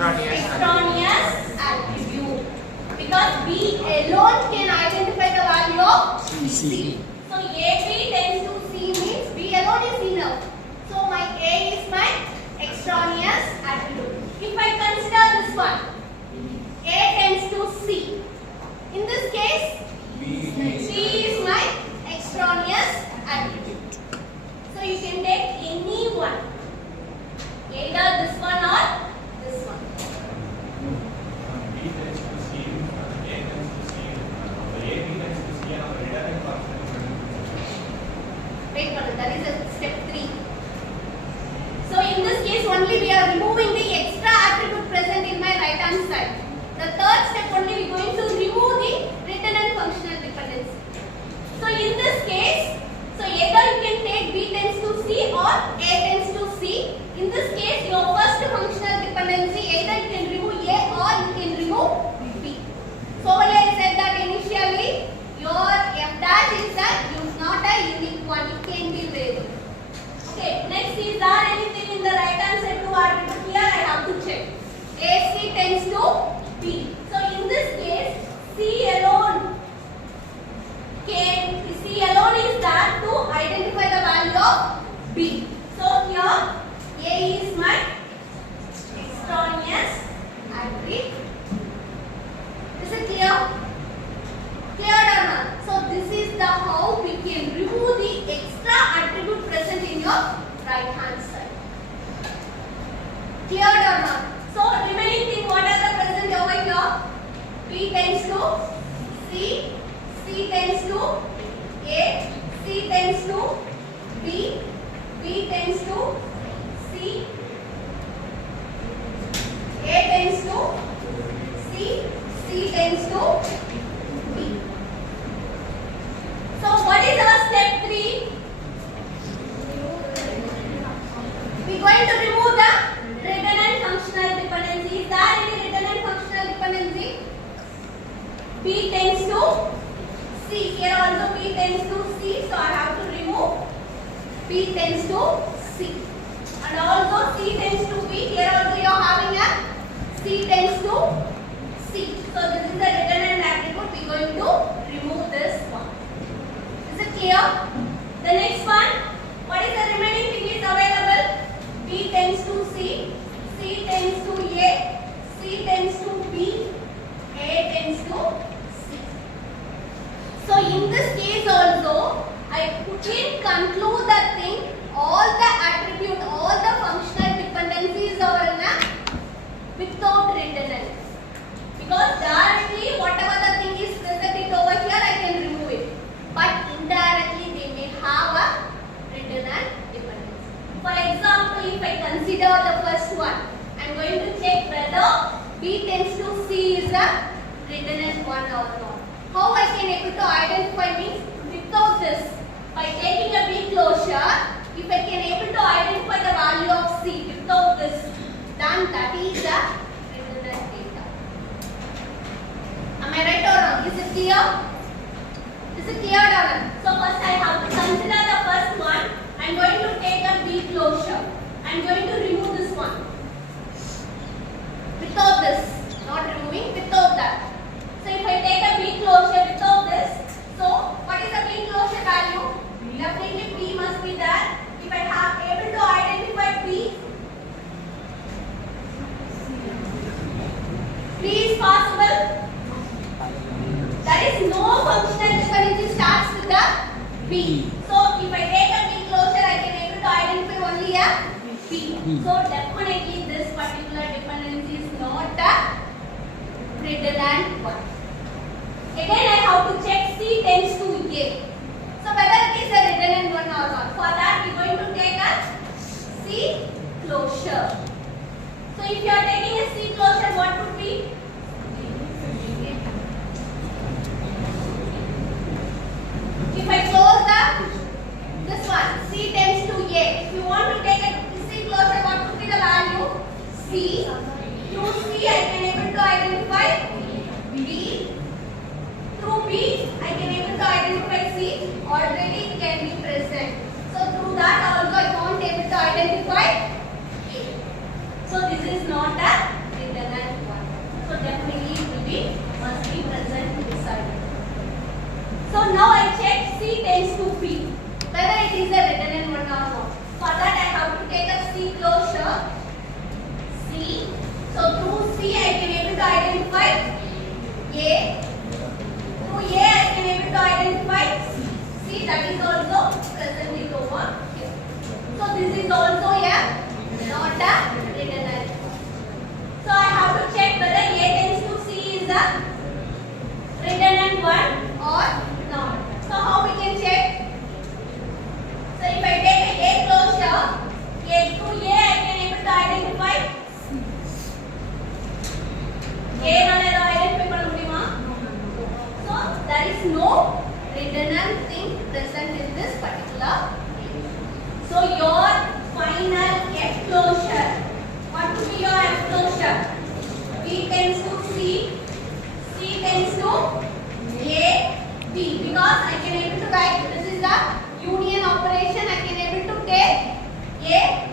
extraneous attribute. Because B alone can identify the value of C. So AB tends to C means B alone is enough. So my A is my extraneous attribute. If I consider this one, A tends to C. In this case, C is my extraneous attribute. So you can take any one, either this one or this one. Wait for it, that is a step 3. So in this case only we are removing the extra attribute present in my right hand side. The third step only we are going to remove the written and functional dependency. So in this case, so either you can take B tends to C or A tends to C. In this case your first functional dependency either you can remove A or you can remove B. So earlier I said that initially your F dash is not a unique one, it can be variable. Okay, next is there anything in the right hand side to attribute here? I have to check. AC tends to B. So in this case, C alone is that to identify the value of B. So here A is my extraneous attribute. Is it clear? Clear or not? So this is the how we can remove the extra attribute present in your right hand side. Clear or not? So remaining thing, what are the present over here? B tends to C, C tends to A, C tends to B, B tends to C, A tends to C, C tends to B. So what is our step 3? We are going to remove the written and functional dependency. Is there any written and functional dependency? B tends to C. Here also B tends to C. So I have to remove B tends to C. And also C tends to B. Here also you are having a C tends to C. So this is the written and attribute. We are going to remove this one. Is it clear? The next one, what is the remaining thing is available? B tends to C, C tends to A, C tends to B, A tends to C. So in this case also, I can conclude the thing, all the attribute, all the functional dependencies are in a without written. Because directly whatever the thing is presented over here, I can remove it. But indirectly they may have a written and dependency. For example, if I consider the first one, I am going to check whether B tends to C is a written and one or not. How I can able to identify means without this. By taking a B closure, if I can able to identify the value of C without this, then that is a written and data. Am I right or wrong? Is it clear? Is it clear or not? So first I have to consider the first one. I am going to take a B closure. I am going to remove this one. Without this. Not removing, without that. So if I take a B closure without this, so what is the B closure value? Definitely B must be there. If I have able to identify B, B is possible. There is no functional dependency starts with the B. So if I take a B closure, I can able to identify only a B. So definitely this particular dependency is not a written and one. Again I have to check C tends to A. So whether it is a written and one or not. For that we are going to take a C closure. So if you are taking a C closure, what would be? If I close this one, C tends to A. If you want to take a C closure, what would be the value? C. Through C I can able to identify B. Through B I can able to identify C. Already it can be present. So through that also I can't able to identify A. So this is not a So now I check C tends to B, whether it is a redundant one or not. For that I have to take a C closure. C. So through C I can able to identify A. Through A I can able to identify C. That is also present in over here. So this is also a not a redundant. So I have to check whether A tends to C is a redundant one or not. So how we can check? So if I take a closure, through A I can able to identify A another identify panna mudiyuma. So there is no redundant thing present in this particular thing. So your final F closure, what would be your F closure? B tends to C, C tends to A, B, because I can able to write this is the union operation. I can able to take A